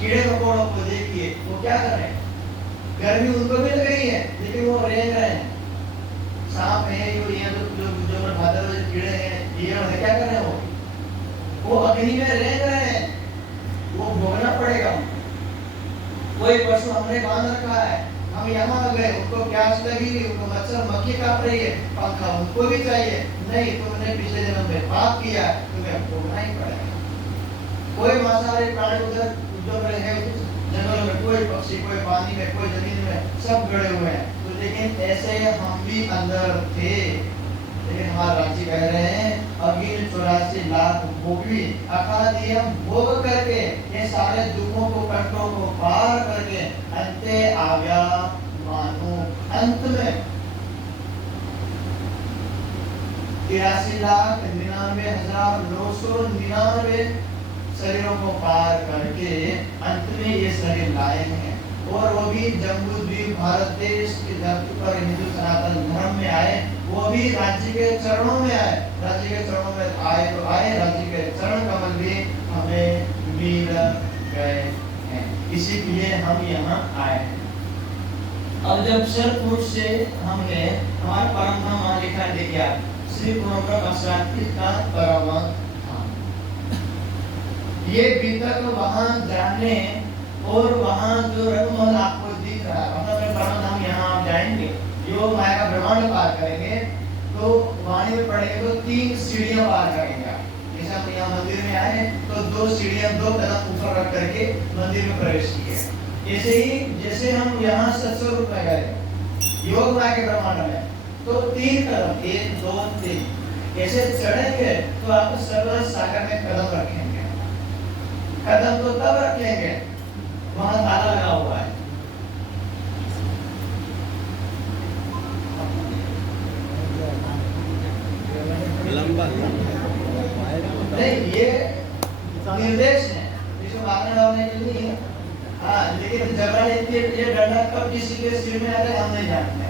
कीड़े मकोड़ों को देखिए वो क्या कर रहे हैं, गर्मी उनको भी लग रही है लेकिन वो रेंग रहे हैं। सांप है ये जो भादर कीड़े हैं ये क्या कर रहे हैं, वो अग्नि में रेंग रहे हैं, वो भोगना पड़ेगा। कोई पशु हमने बांध रखा है, हम यहाँ आ गए, उनको प्यास लगी, उनको मच्छर मक्खी काट रही है, पंखा उनको भी चाहिए, नहीं तुमने पिछले जन्म में पाप किया, तुम्हें भोगना ही पड़ेगा। कोई मांसाहारी प्राणी उधर उधर रहे हैं जंगल में, कोई पक्षी, कोई पानी में, कोई जमीन में, सब गड़े हुए हैं। तो लेकिन ऐसे हम भी अंदर थे, लेकिन हमारा राज्य कह रहे हैं अगिल 84 लाख भोगी अर्थात ये हम भोग करके ये सारे दुखों को कष्टों को पार करके अंते आ गया मानो अंत में 83,99,999 शरीरों को पार करके अंत में ये शरीर लाए हैं। और वो भी जम्बूद्वीप भारत देश की धरती पर हिंदू सनातन धर्म में आए, वो भी राज्य के चरणों में आए, राज्य के चरणों में आए तो आए, राज्य के चरण कमल भी हमें मिल गए हैं, इसीलिए हम यहाँ आए हैं। अब जब सतपुरुष से हमने हमारा परम धाम वहाँ लिखा है, देखिए आप श्री ब्रह्म का परम धाम, ये वितक वहाँ जाने और वहाँ जो रंगमहल आपको दिख रहा है, मतलब परम धाम यहाँ आप जाएंगे, योग माया का ब्रह्मांड पार करेंगे तो वाणी में पढ़ेंगे तो 3 सीढ़ियां पार करेंगे। जैसे हम यहाँ मंदिर में आए तो 2 सीढ़ियां 2 कदम ऊपर रख करके मंदिर में प्रवेश किए। ऐसे ही जैसे हम यहाँ सत्स्वरूप में गए योग माया के ब्रह्मांड में तो 3 कदम 1 2 3 ऐसे चढ़ेंगे तो आप सर्व सागर में कदम रखेंगे। कदम तो तब रखेंगे वहां ताला लगा हुआ है, नहीं ये निर्देश है, इसको मारने डालने के लिए। हाँ लेकिन जबरदस्ती ये डंडा कब किसी के सिर में आता है हम नहीं जानते।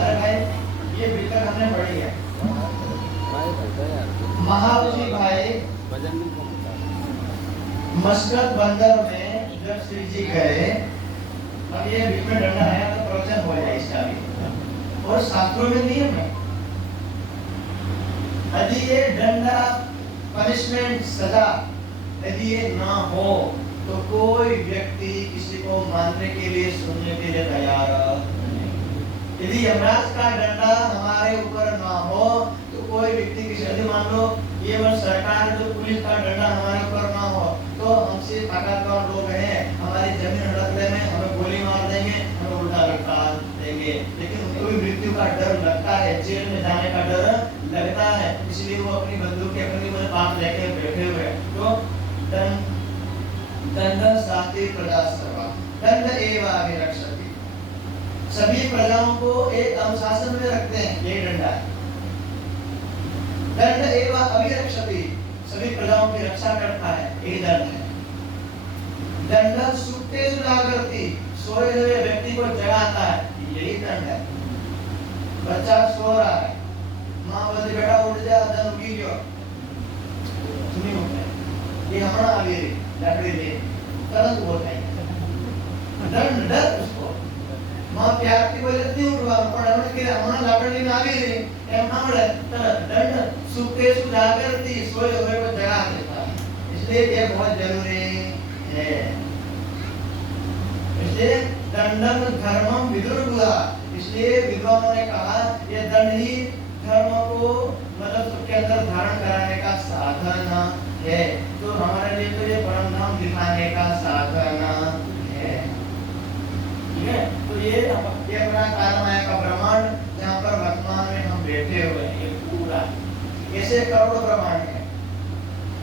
अरे भाई ये बिल्कुल हमने पढ़ी है। महावजी भाई मस्कत बंदर में जब श्री जी गए, अब ये बीच में डंडा है तो प्रवचन हो जाए इसका भी, और शास्त्रों में नियम है यदि ये डंडा पनिशमेंट सजा यदि ये ना हो तो कोई व्यक्ति किसी को मारने के लिए सुनने के लिए तैयार नहीं। यदि यमराज का डंडा हमारे ऊपर ना हो तो कोई व्यक्ति किसी, यदि मान लो ये सरकार जो पुलिस का डंडा हमारे ऊपर ना हो तो हमसे ताकतवर लोग हैं, हमारी जमीन हड़प लेंगे, हमें गोली मार देंगे, हमें उल्टा लटका देंगे, लेकिन उनको भी मृत्यु का डर लगता है, जेल में जाने का डर लगता है, इसलिए वो अपनी बंदूक अपनी बात लेके बैठे हुए। तो दंड शास्त्री प्रजा सर्वा दंड एव अभिरक्षति, सभी प्रजाओं को एक अनुशासन में रखते हैं, यही डंडा है। दंड एव अभिरक्षति, सभी प्रजाओं की रक्षा करता है, यही दंड है। दंड सुप्तेषु जागर्ति, सोए हुए व्यक्ति को जगाता है, यही दंड है। बच्चा सो रहा है, माँ बोलती बेटा उठ जा, दंड उठी क्यों, तुम्हें उठे, ये हमारा आगे लकड़ी ले तुरंत बोलते हैं दंड डर उसको, माँ प्यार की वजह से उठवा पढ़ने के हमारा लकड़ी में आगे रे एम हमले दंड सुप्तेषु जागर्ति, सोए हुए को जगा देता है, इसलिए ये बहुत जरूरी है। इसलिए दंडम धर्मम विदुर्बुधा, इसलिए विद्वानों ने कहा ये दंड ही धर्म को मतलब सबके अंदर धारण कराने का साधन है, तो हमारे लिए तो ये परम धाम दिखाने का साधन है, ठीक है। तो ये अपना काल माया का ब्रह्मांड जहाँ पर वर्तमान में हम बैठे हुए हैं, ये पूरा ऐसे करोड़ ब्रह्मांड है।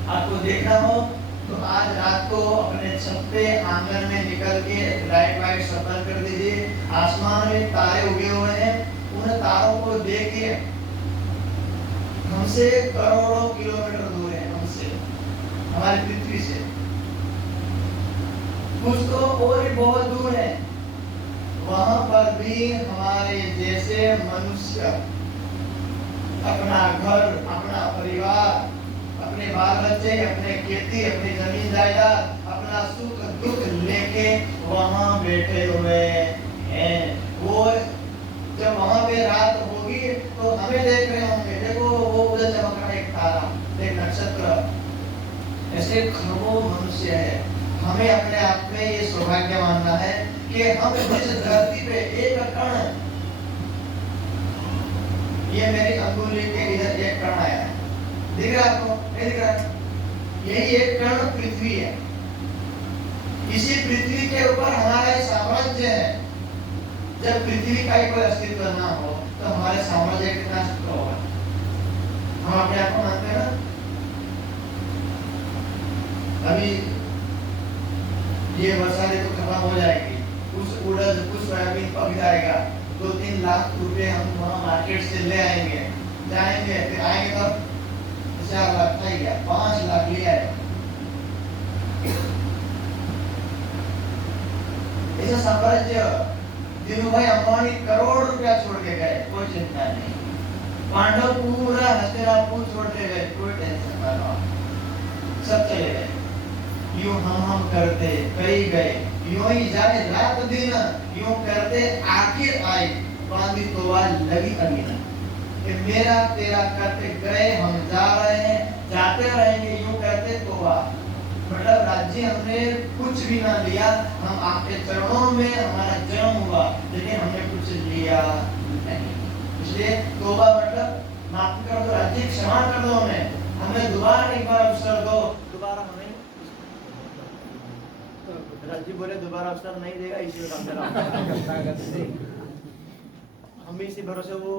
आपको देखना हो तो आज रात को अपने छत पे आंगन में निकल के लाइट वाइट सब बंद कर दीजिए, आसमान में तारे उगे हुए हैं, उन तारों को देखिए, हमसे करोड़ों किलोमीटर दूर है, हमसे हमारी पृथ्वी से, कुछ तो और भी बहुत दूर है, वहां पर भी हमारे जैसे मनुष्य अपना घर, अपना परिवार, अपने बाल बच्चे, अपने खेती, अपनी जमीन जायदाद, अपना अपना सुख दुख लेके वहां बैठे हुए हैं। वो जब वहां पे रात होगी तो हमें देख रहे होंगे, देखो वो उधर चमक रहा है एक तारा, एक नक्षत्र। ऐसे खरबों मनुष्य है। हमें अपने आप में ये सौभाग्य मानना है कि हम इस धरती पे एक कण, ये मेरी अंगुली के इधर एक कण आया है, दिख रहा आपको? नहीं दिख रहा? यही एक कण पृथ्वी है। इसी पृथ्वी के ऊपर हमारा साम्राज्य है। जब पृथ्वी का कोई अस्तित्व ना हो तो हमारे साम्राज्य कितना अस्तित्व होगा? हम अपने आप को मानते हैं ना? अभी ये वर्षा ऋतु खत्म हो जाएगी, कुछ उड़द कुछ सोयाबीन पक जाएगा, 2-3 लाख रुपए हम वहाँ मार्केट से ले आएंगे, जाएंगे, फिर आएंगे तब 4 लाख था गया, 5 लाख ले आए। ऐसा साम्राज्य धीरूभाई अंबानी करोड़ रुपया छोड़ के गए, कोई चिंता नहीं। पांडव पूरा हस्तिनापुर छोड़ के गए, कोई टेंशन ना, सब चले गए। यूं हम करते कई गए, यूं ही जाने रात दिन यूं करते आखिर आई, बांधी तोवा लगी अभी ना कि मेरा तेरा करते गए, हम जा रहे हैं, जाते रहेंगे, यूं करते तोवा। मतलब राज्य हमने कुछ भी ना लिया, हम आपके चरणों में हमारा जन्म हुआ, लेकिन हमने कुछ लिया नहीं। इसलिए तोबा मतलब माफ कर दो, राज्य क्षमा कर दो, हमें दोबारा एक बार अवसर दो। दोबारा हमें राज्य बोले दोबारा अवसर नहीं देगा, इसलिए हम इसी भरोसे वो